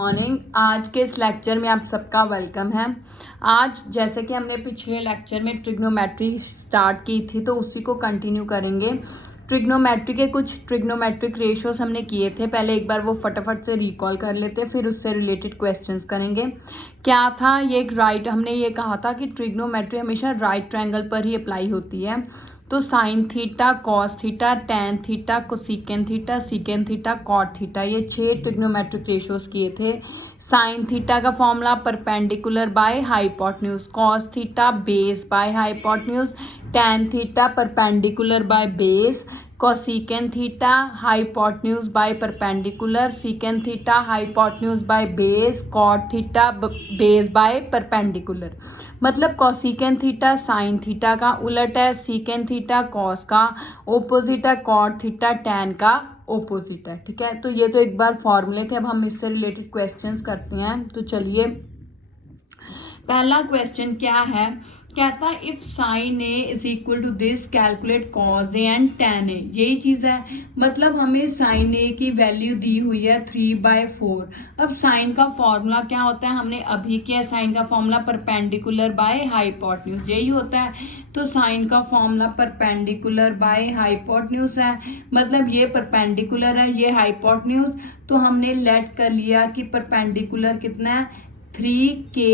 Morning. आज के इस लेक्चर में आप सबका वेलकम है। आज जैसे कि हमने पिछले लेक्चर में ट्रिग्नोमेट्री स्टार्ट की थी तो उसी को कंटिन्यू करेंगे। ट्रिग्नोमेट्री के कुछ ट्रिग्नोमेट्रिक रेशियोज हमने किए थे, पहले एक बार वो फटाफट से रिकॉल कर लेते हैं, फिर उससे रिलेटेड क्वेश्चंस करेंगे। क्या था ये हमने ये कहा था कि ट्रिग्नोमेट्री हमेशा राइट ट्रायंगल पर ही अप्लाई होती है। तो sine theta, cos theta, tan theta, cosecant theta, secant theta, cot theta, ये 6 ट्रिग्नोमेट्रिक रेशियोज किए थे। साइन थीटा का formula perpendicular by hypotenuse, cos theta base by hypotenuse, tan theta perpendicular by base, cosecant theta hypotenuse by perpendicular, secant theta hypotenuse by base, cot theta base by perpendicular. मतलब cosecant theta sine theta का उलट है, secant theta cos का opposite है, cot theta tan का opposite है। ठीक है, तो ये तो एक बार फॉर्मूले थे। अब हम इससे रिलेटेड क्वेश्चंस करते हैं। तो चलिए, पहला क्वेश्चन क्या है, कहता है if sine A is equal to this calculate cos A and tan A. यही चीज है, मतलब हमें साइन ए की वैल्यू दी हुई है 3/4। अब साइन का फॉर्मूला क्या होता है, हमने अभी किया, साइन का फॉर्मूला परपेंडिकुलर बाय हाइपोटेन्यूज, यही होता है। तो साइन का फॉर्मूला परपेंडिकुलर बाय हाइपोटेन्यूज है, मतलब ये परपेंडिकुलर है, ये हाइपोटेन्यूज। तो हमने लेट कर लिया कि परपेंडिकुलर कितना है 3k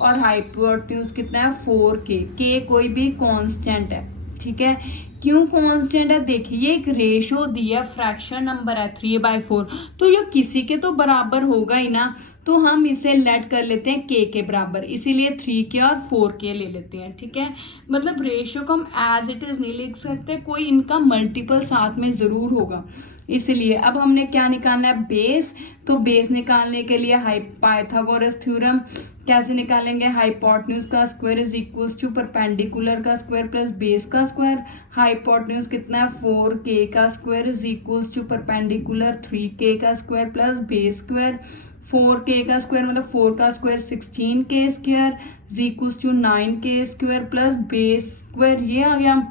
और हाइपोटेन्यूज कितना है 4k। k कोई भी कांस्टेंट है। ठीक है, क्यों कांस्टेंट है, देखिए ये एक रेशो दिया, फ्रैक्शन नंबर है 3/4, तो ये किसी के तो बराबर होगा ही ना। तो हम इसे लेट कर लेते हैं k के बराबर, इसीलिए 3k और 4k ले लेते हैं। ठीक है, मतलब रेशो को हम एज इट इज नहीं लिख सकते, कोई इनका मल्टीपल साथ में जरूर होगा। इसलिए अब हमने क्या निकालना है, बेस। तो बेस निकालने के लिए पाइथागोरस थ्योरम कैसे निकालेंगे, हाइपोटेन्यूज का square is equals to perpendicular का स्क्वायर प्लस बेस का स्क्वायर। हाइपोटेन्यूज कितना है 4k का square is equals to perpendicular 3k का square plus base square. 4k का स्क्वायर मतलब 4 का square 16k square is equals to 9k square plus base square, ये आ गया।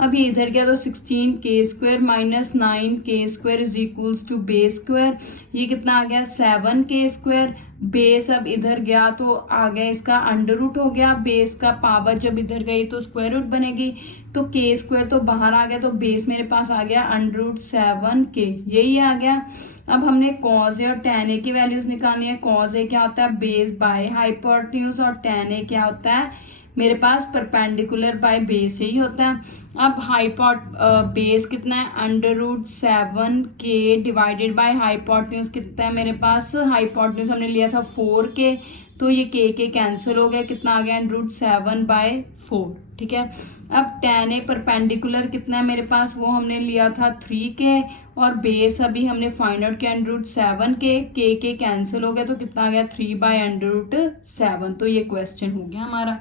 अब ये इधर गया तो 16k square minus 9k square is equals to base square, ये कितना आ गया 7k स्क्वायर। बेस अब इधर गया तो आ गया इसका अंडर रूट हो गया, बेस का पावर जब इधर गई तो स्क्वायर रूट बनेगी, तो k स्क्वायर तो बाहर आ गया, तो बेस मेरे पास आ गया अंडर रूट 7k, यही आ गया। अब हमने कॉज ए और टेन ए की वैल्यूज निकालनी है। कॉज ए क्या होता है बेस बाय हाइपोटेन्यूज, और टेन ए क्या होता है मेरे पास परपेंडिकुलर बाय बेस, यही होता है। अब बेस कितना है under root 7k divided by hypotenuse कितना है मेरे पास, हाइपोटेन्यूज हमने लिया था 4k, तो ये k कैंसिल हो गया, कितना आ गया अंडर रूट 7/4। ठीक है, अब टेन ए परपेंडिकुलर कितना है मेरे पास, वो हमने लिया था 3k, और बेस अभी हमने फाइंड आउट किया under root 7k, k cancel हो गया, तो कितना आ गया 3/√7। तो ये क्वेश्चन हो गया हमारा।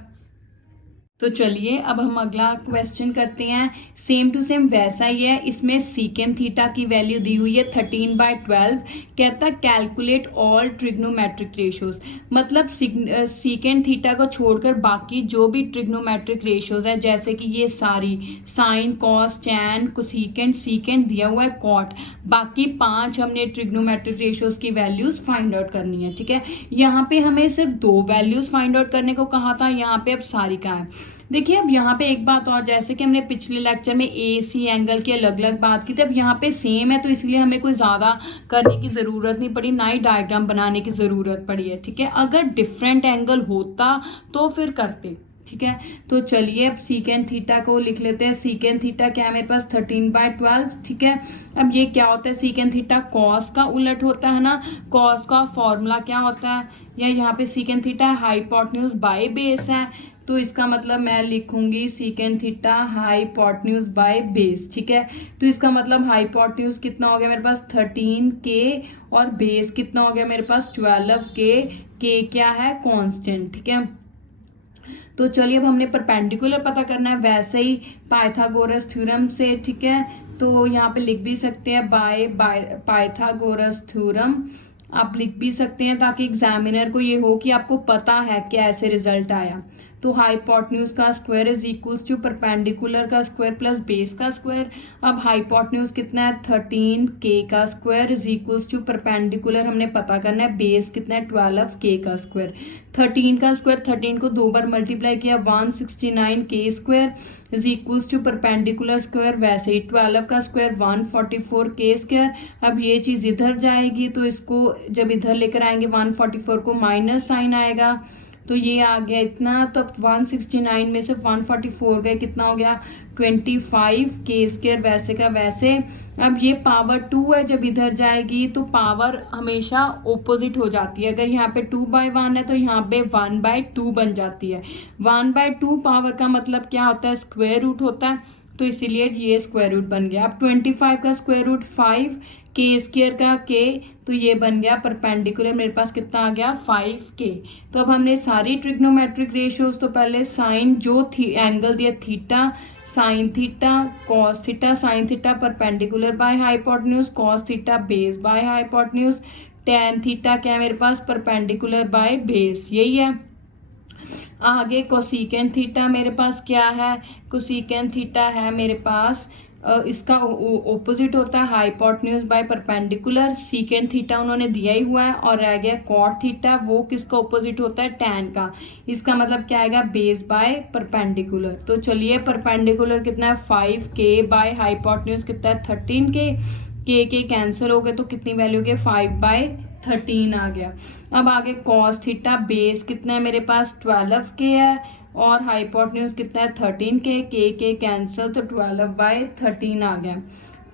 तो चलिए अब हम अगला क्वेश्चन करते हैं। सेम टू सेम वैसा ही है, इसमें सीकेन थीटा की वैल्यू दी हुई है 13/12। कहता कैलकुलेट ऑल ट्रिग्नोमेट्रिक रेशियोज, मतलब सीकेन थीटा को छोड़कर बाकी जो भी ट्रिग्नोमेट्रिक रेशियोज है, जैसे कि ये सारी sine cos tan cosecant secant दिया हुआ है कॉट, बाकी 5 हमने ट्रिग्नोमेट्रिक रेशियोज की वैल्यूज फाइंड आउट करनी है। ठीक है, यहाँ पे हमें सिर्फ 2 वैल्यूज फाइंड आउट करने को कहा था, यहाँ पे अब सारी का है। देखिए अब यहाँ पे एक बात और, जैसे कि हमने पिछले लेक्चर में AC एंगल की अलग अलग बात की थी, अब यहाँ पे सेम है, तो इसलिए हमें कोई ज्यादा करने की जरूरत नहीं पड़ी, ना ही डायग्राम बनाने की जरूरत पड़ी है। ठीक है, अगर डिफरेंट एंगल होता तो फिर करते। ठीक है, तो चलिए अब सीकेन थीटा को लिख लेते हैं। सीकेन थीटा क्या है मेरे पास 13/12। ठीक है, अब ये क्या होता है, सीकेन थीटा कॉस का उलट होता है ना, कॉस का फॉर्मूला क्या होता है, या यहाँ पे सीकेन थीटा हाइपोटेन्यूज बाय बेस है, तो इसका मतलब मैं लिखूंगी सीकेन थीटा हाइपोटेन्यूज बाय बेस। ठीक है, तो इसका मतलब हाइपोटेन्यूज कितना हो गया मेरे पास 13k, और बेस कितना हो गया मेरे पास 12k, k क्या है कांस्टेंट। ठीक है, तो चलिए अब हमने परपेंडिकुलर पता करना है, वैसे ही पाइथागोरस थ्योरम से। ठीक है, तो यहाँ पे लिख भी सकते हैं बाय पाइथागोरस थ्योरम, आप लिख भी सकते हैं ताकि एग्जामिनर को ये हो कि आपको पता है कैसे रिजल्ट आया। तो हाइपोटन्यूज का square is equals to perpendicular का स्क्वायर प्लस बेस का स्क्वायर। अब हाइपोटन्यूज कितना है 13k का square is equals to perpendicular हमने पता करना है, बेस कितना है 12k का स्क्वायर। 13 का स्क्वायर 13 को 2 बार मल्टीप्लाई किया 169k square is equals to perpendicular square, वैसे ही 12 का स्क्वायर 144k स्क्वायर। अब ये चीज इधर जाएगी तो इसको जब इधर लेकर आएंगे 144 को माइनस साइन आएगा तो ये आ गया इतना, तो अब 169 में से 144 गए, कितना हो गया 25k स्क्वायर, वैसे का वैसे। अब ये पावर 2 है, जब इधर जाएगी तो पावर हमेशा ऑपोजिट हो जाती है। अगर यहाँ पे 2/1 है तो यहाँ पे 1/2 बन जाती है। 1/2 पावर का मतलब क्या होता है, स्क्वायर रूट होता है, तो इसीलिए ये स्क्वायर रूट बन गया। अब 25 का स्क्वायर रूट 5k स्क्वायर का k, तो ये बन गया परपेंडिकुलर, मेरे पास कितना आ गया 5k। तो अब हमने सारी ट्रिग्नोमेट्रिक रेशियोज, तो पहले साइन जो एंगल दिया theta, sine theta, cos theta, sine theta perpendicular by hypotenuse, cos theta base by hypotenuse, tan theta क्या है मेरे पास परपेंडिकुलर बाय बेस, यही है। आगे कोसिकेंट थीटा मेरे पास क्या है, कोसिकेंट थीटा है मेरे पास इसका ऑपोजिट होता है hypotenuse by perpendicular. Secant theta उन्होंने दिया ही हुआ है, और रह गया कॉट थीटा, वो किसका ऑपोजिट होता है टैन का। इसका मतलब क्या आएगा बेस बाय परपेंडिकुलर। तो चलिए परपेंडिकुलर कितना है 5k बाय हाइपोटेन्यूज कितना है 13k, के कैंसिल हो गए तो कितनी वैल्यू हो गई 5/13 आ गया। अब आगे कॉस थीटा, बेस कितना है मेरे पास 12k है, और हाइपोटेन्यूज कितना है 13k, के कैंसिल तो 12/13 आ गया।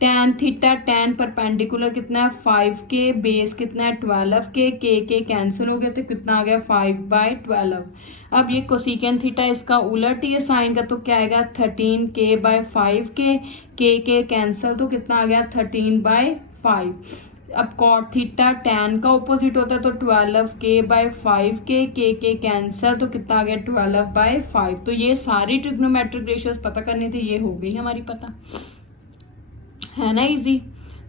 टैन थीटा, टैन परपेंडिकुलर कितना है 5k, बेस कितना है 12k, के कैंसिल हो गया तो कितना आ गया 5/12। अब ये कोसिकेंट थीटा इसका उलट ही है साइन का, तो क्या आएगा 13k/5k, के कैंसिल तो कितना आ गया 13/5। अब कॉट थीटा टैन का ऑपोजिट होता है तो 12k/5k, के कैंसिल तो कितना आ गया 12/5। तो ये सारी ट्रिग्नोमेट्रिक रेशियोज पता करनी थी, ये हो गई हमारी पता, है ना इजी।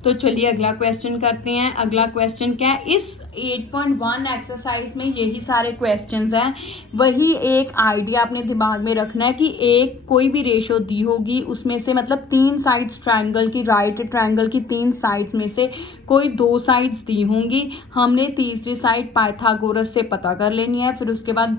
तो चलिए अगला क्वेश्चन करते हैं। अगला क्वेश्चन क्या है, इस 8.1 एक्सरसाइज में यही सारे क्वेश्चंस हैं। वही एक आइडिया अपने दिमाग में रखना है कि एक कोई भी रेशो दी होगी उसमें से मतलब 3 साइड्स ट्रायंगल की, राइट ट्रायंगल की 3 साइड्स में से कोई 2 साइड्स दी होंगी, हमने तीसरी साइड पाइथागोरस से पता कर लेनी है। फिर उसके बाद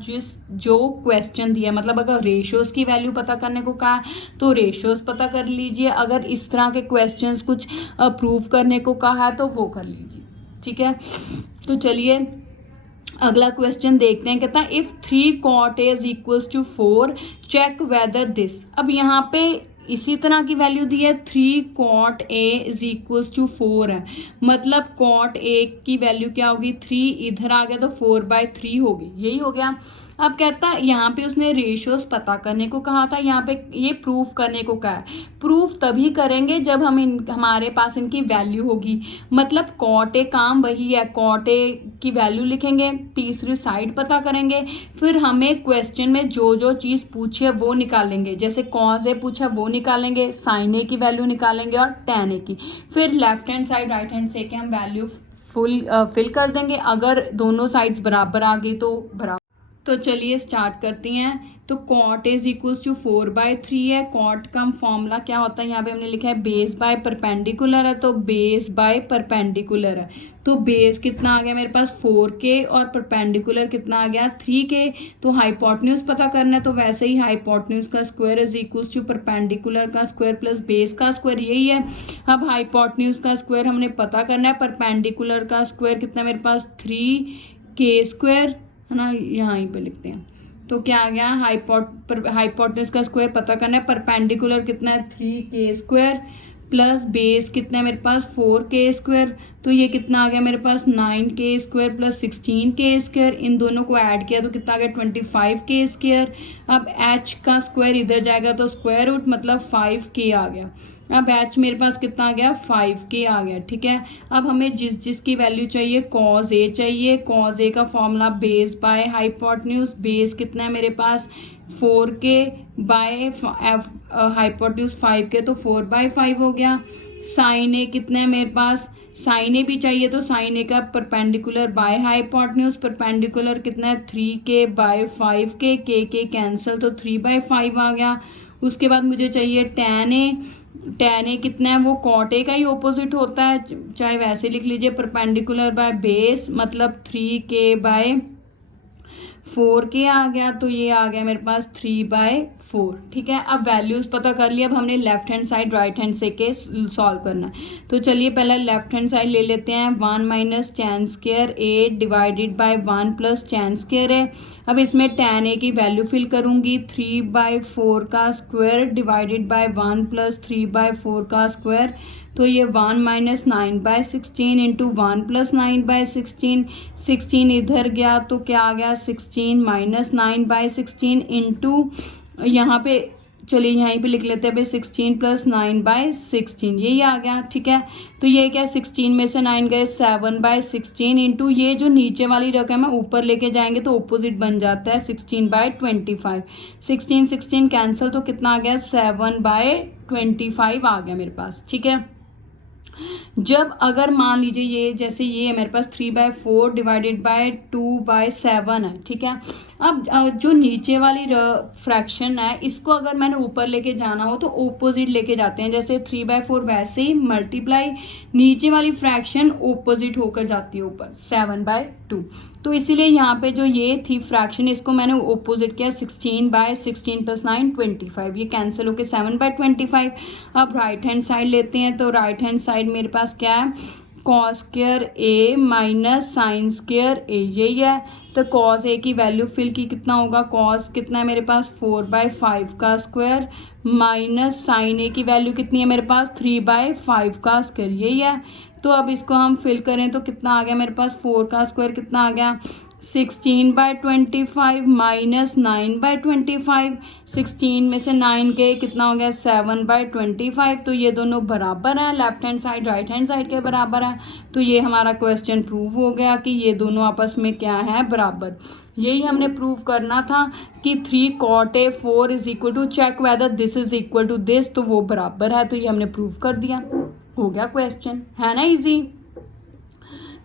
जो क्वेश्चन दिया, मतलब अगर रेशियोज की वैल्यू पता करने को कहा है तो रेशियोज पता कर लीजिए, अगर इस तरह के क्वेश्चंस कुछ प्रूव करने को कहा है तो वो कर लीजिए, ठीक है। तो चलिए अगला क्वेश्चन देखते हैं। कहता है if 3 cot A is equals to 4 check whether this. अब यहाँ पे इसी तरह की वैल्यू दी है 3 cot A is equals to 4 है, मतलब cot A की वैल्यू क्या होगी 3, इधर आ गया तो 4/3 होगी, यही हो गया। अब कहता यहाँ पे उसने रेशियोज पता करने को कहा था, यहाँ पे ये प्रूफ करने को कहा है। प्रूफ तभी करेंगे जब हमारे पास इनकी वैल्यू होगी, मतलब कॉट ए काम वही है, कॉट ए की वैल्यू लिखेंगे, तीसरी साइड पता करेंगे, फिर हमें क्वेश्चन में जो जो चीज पूछी है वो निकालेंगे, जैसे कॉज ए पूछा वो निकालेंगे, साइन ए की वैल्यू निकालेंगे और टैन ए की, फिर left hand side right hand से के हम वैल्यू फिल कर देंगे। अगर दोनों साइड्स बराबर आ गई तो बराबर। तो चलिए स्टार्ट करती हैं। तो कॉट इज इक्वल्स टू 4/3 है। कॉट का फॉर्मूला क्या होता है, यहाँ पे हमने लिखा है बेस बाय परपेंडिकुलर है, तो बेस बाय परपेंडिकुलर है, तो बेस कितना आ गया मेरे पास 4k और परपेंडिकुलर कितना आ गया 3k। तो हाइपोटेन्यूज पता करना है, तो वैसे ही हाइपोटेन्यूज का square is equals to perpendicular का स्क्वायर प्लस बेस का स्क्वायर, यही है। अब हाइपोटेन्यूज का स्क्वायर हमने पता करना है, परपेंडिकुलर का स्क्वायर कितना मेरे पास 3k स्क्वायर है ना, यहाँ पे लिखते हैं। तो क्या आ गया हाइपोटेन्यूज का स्क्वायर पता करना है, परपेंडिकुलर कितना है 3k स्क्वायर प्लस बेस कितना है मेरे पास 4k स्क्वायर, तो ये कितना आ गया मेरे पास 9k square plus 16k square, इन दोनों को ऐड किया तो कितना आ गया 25k स्क्वायर। अब h का स्क्वायर इधर जाएगा तो स्क्वायर रूट मतलब 5k आ गया। अब h मेरे पास कितना आ गया 5k आ गया, ठीक है। अब हमें जिसकी वैल्यू चाहिए cos a चाहिए, cos a का formula base by hypotenuse, base कितना है मेरे पास 4k बाय हाइपोटेन्यूज 5k तो 4/5 हो गया। साइन ए कितना है मेरे पास, साइन ए भी चाहिए तो साइन ए का परपेंडिकुलर बाय हाइपोटेन्यूज, परपेंडिकुलर कितना है 3k बाय 5k, के कैंसिल तो 3/5 आ गया। उसके बाद मुझे चाहिए tan ए, tan ए कितना है, वो cot ए का ही ऑपोजिट होता है, चाहे वैसे लिख लीजिए, परपेंडिकुलर बाय बेस मतलब 3k बाय 4k आ गया, तो ये आ गया मेरे पास 3/4। ठीक है, अब वैल्यूज पता कर लिया, अब हमने left hand side right hand से के सॉल्व करना है। तो चलिए पहले लेफ्ट हैंड साइड ले लेते हैं, 1 minus tan square A divided by 1 plus tan square है। अब इसमें tan ए की वैल्यू फिल करूंगी, 3/4 का स्क्वायर डिवाइडेड बाय 1 प्लस 3/4 का स्क्वायर, तो ये 1 माइनस 9/16 इंटू 1 प्लस 9/16, 16 इधर गया तो क्या आ गया 16 माइनस 9/16 इंटू यहाँ पे, चलिए यहीं पे लिख लेते हैं भाई 16 प्लस 9/16, यही आ गया। ठीक है, तो ये क्या 16 में से 9 गए 7/16 इंटू ये जो नीचे वाली रकम है ऊपर लेके जाएंगे तो ऑपोजिट बन जाता है 16/25, 16 कैंसिल तो कितना आ गया 7/25 आ गया मेरे पास। ठीक है, जब अगर मान लीजिए ये जैसे ये है मेरे पास 3/4 डिवाइडेड बाय 2/7 है। ठीक है, अब जो नीचे वाली फ्रैक्शन है इसको अगर मैंने ऊपर लेके जाना हो तो ऑपोजिट लेके जाते हैं, जैसे 3/4 वैसे ही मल्टीप्लाई नीचे वाली फ्रैक्शन ऑपोजिट होकर जाती है ऊपर 7/2। तो इसीलिए यहाँ पे जो ये थी फ्रैक्शन इसको मैंने ऑपोजिट किया 16/16 प्लस 9 25, ये कैंसिल होकर 7/25। अब राइट हैंड साइड लेते हैं, तो राइट हैंड साइड मेरे पास क्या है कॉस स्क्वायर ए माइनस साइन स्क्वायर ए, यही है। तो कॉस ए की वैल्यू फिल की कितना होगा, कॉस कितना है मेरे पास 4/5 का स्क्वायर माइनस साइन ए की वैल्यू कितनी है मेरे पास 3/5 का स्क्वायर, यही है। तो अब इसको हम फिल करें तो कितना आ गया मेरे पास 4 का स्क्वायर कितना आ गया 16/25 माइनस 9/25, 16 में से 9 गए कितना हो गया 7/25, तो ये दोनों बराबर हैं, left hand side right hand side के बराबर है। तो ये हमारा क्वेश्चन प्रूव हो गया कि ये दोनों आपस में क्या है बराबर। यही हमने प्रूव करना था कि 3 cot a 4 is equal to check whether this is equal to this, तो वो बराबर है, तो ये हमने प्रूव कर दिया, हो गया क्वेश्चन, है ना इजी।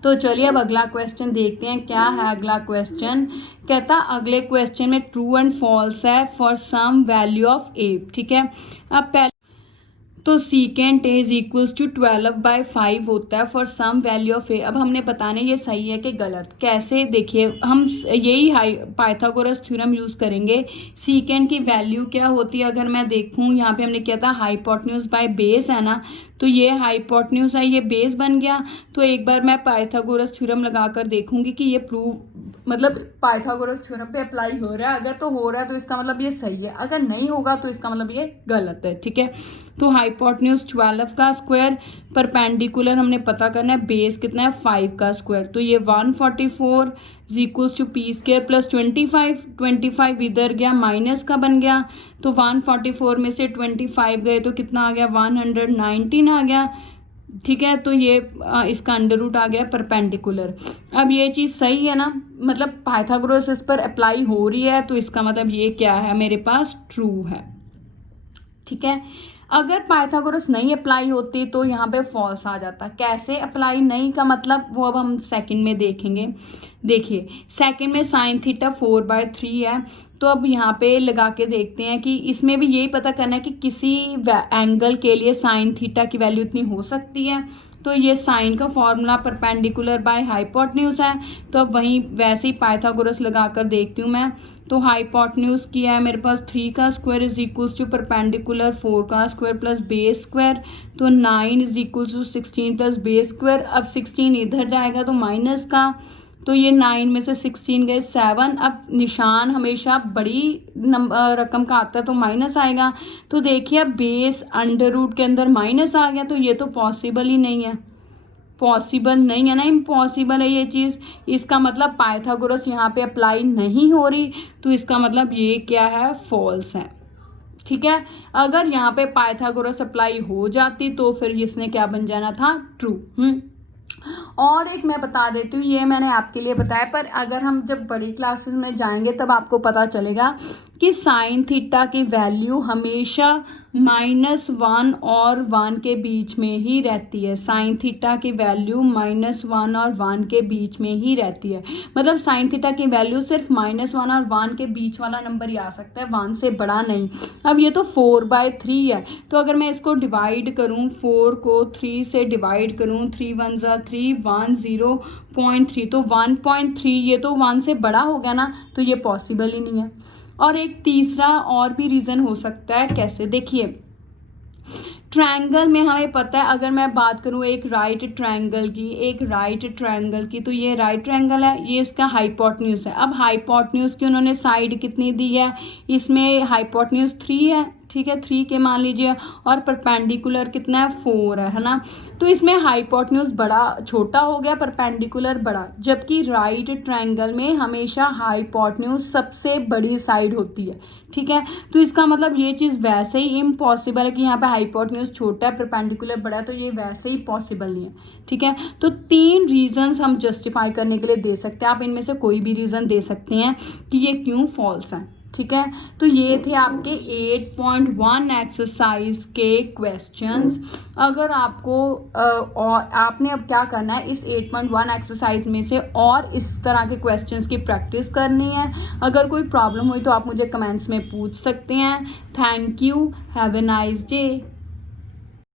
तो चलिए अब अगला क्वेश्चन देखते हैं, क्या है अगला क्वेश्चन। कहता अगले क्वेश्चन में ट्रू एंड फॉल्स है for some value of A. ठीक है, अब पहले तो secant A is equals to 12/5 होता है for some value of A. अब हमने बताने ये सही है कि गलत, कैसे देखिए हम यही पाइथागोरस थ्योरम यूज करेंगे। सीकेंट की वैल्यू क्या होती है, अगर मैं देखूं यहाँ पे हमने किया था हाइपोटेन्यूज बाय बेस है ना, तो ये हाइपोटेन्यूज है, ये बेस बन गया। तो एक बार मैं पाइथागोरस थ्योरम लगाकर देखूंगी कि ये प्रूव मतलब पाइथागोरस थ्योरम पे अप्लाई हो रहा है, अगर तो हो रहा है तो इसका मतलब ये सही है, अगर नहीं होगा तो इसका मतलब ये गलत है। ठीक है, तो हाइपोटेन्यूज 12 का स्क्वायर, परपेंडिकुलर हमने पता करना है, बेस कितना है 5 का स्क्वायर, तो ये 144 is equals to P square plus 25 इधर गया माइनस का बन गया, तो 144 में से 25 गए तो कितना आ गया 119 आ गया। ठीक है, तो ये इसका अंडर रूट आ गया परपेंडिकुलर। अब ये चीज़ सही है ना, मतलब पाइथागोरस इस पर अप्लाई हो रही है, तो इसका मतलब ये क्या है मेरे पास ट्रू है। ठीक है, अगर पाइथागोरस नहीं अप्लाई होती तो यहाँ पे फॉल्स आ जाता। कैसे अप्लाई नहीं का मतलब वो अब हम सेकंड में देखेंगे। देखिए सेकंड में साइन थीटा 4/3 है, तो अब यहाँ पे लगा के देखते हैं कि इसमें भी यही पता करना है कि किसी एंगल के लिए साइन थीटा की वैल्यू इतनी हो सकती है। तो ये साइन का फॉर्मूला परपेंडिकुलर बाय हाइपोटेन्यूज है, तो अब वहीं वैसे ही पाइथागोरस लगाकर देखती हूँ मैं। तो हाइपोटेन्यूज किया है मेरे पास 3 का square is equals to perpendicular 4 का स्क्वायर प्लस बेस स्क्वायर, तो 9 is equals to 16 plus base square. अब 16 इधर जाएगा तो माइनस का, तो ये 9 में से 16 गए 7। अब निशान हमेशा बड़ी रकम का आता है तो माइनस आएगा, तो देखिए अब बेस अंडर रूट के अंदर माइनस आ गया, तो ये तो पॉसिबल ही नहीं है, पॉसिबल नहीं है ना, इम्पॉसिबल है ये चीज़। इसका मतलब पाइथागोरस यहाँ पे अप्लाई नहीं हो रही, तो इसका मतलब ये क्या है फॉल्स है। ठीक है, अगर यहाँ पे पाइथागोरस अप्लाई हो जाती तो फिर इसने क्या बन जाना था ट्रू। और एक मैं बता देती हूँ, ये मैंने आपके लिए बताया, पर अगर हम जब बड़ी क्लासेस में जाएंगे तब आपको पता चलेगा कि साइन थीटा की वैल्यू हमेशा -1 और 1 के बीच में ही रहती है। साइन थीटा की वैल्यू -1 और 1 के बीच में ही रहती है। मतलब साइन थीटा की वैल्यू सिर्फ -1 और 1 के बीच वाला नंबर ही आ सकता है, 1 से बड़ा नहीं। अब ये तो 4/3 है, तो अगर मैं इसको डिवाइड करूँ, 4 को 3 से डिवाइड करूँ, 3 1 ज़ा 3, 1 0.3, तो 1.3 ये तो 1 से बड़ा हो गया ना, तो ये पॉसिबल ही नहीं है। और एक तीसरा और भी रीज़न हो सकता है, कैसे देखिए, ट्रायंगल में हमें पता है, अगर मैं बात करूँ एक राइट ट्रायंगल की, तो ये राइट ट्रायंगल है, ये इसका हाइपोटेन्यूज है। अब हाइपोटेन्यूज की उन्होंने साइड कितनी दी है, इसमें हाइपोटेन्यूज 3 है, ठीक है, 3 के मान लीजिए, और परपेंडिकुलर कितना है, 4 है ना। तो इसमें हाइपोटेन्यूज बड़ा छोटा हो गया, परपेंडिकुलर बड़ा, जबकि राइट ट्रायंगल में हमेशा हाइपोटेन्यूज सबसे बड़ी साइड होती है, ठीक है। तो इसका मतलब ये चीज़ वैसे ही इम्पॉसिबल है कि यहाँ पे हाइपोटेन्यूज छोटा है, परपेंडिकुलर बड़ा है, तो ये वैसे ही पॉसिबल नहीं है, ठीक है। तो 3 रीजंस हम जस्टिफाई करने के लिए दे सकते हैं, आप इनमें से कोई भी रीज़न दे सकते हैं कि ये क्यों फॉल्स है, ठीक है। तो ये थे आपके 8.1 एक्सरसाइज के क्वेश्चंस। अगर आपको और आपने अब क्या करना है, इस 8.1 एक्सरसाइज में से और इस तरह के क्वेश्चंस की प्रैक्टिस करनी है। अगर कोई प्रॉब्लम हुई तो आप मुझे कमेंट्स में पूछ सकते हैं। Thank you, have a nice day.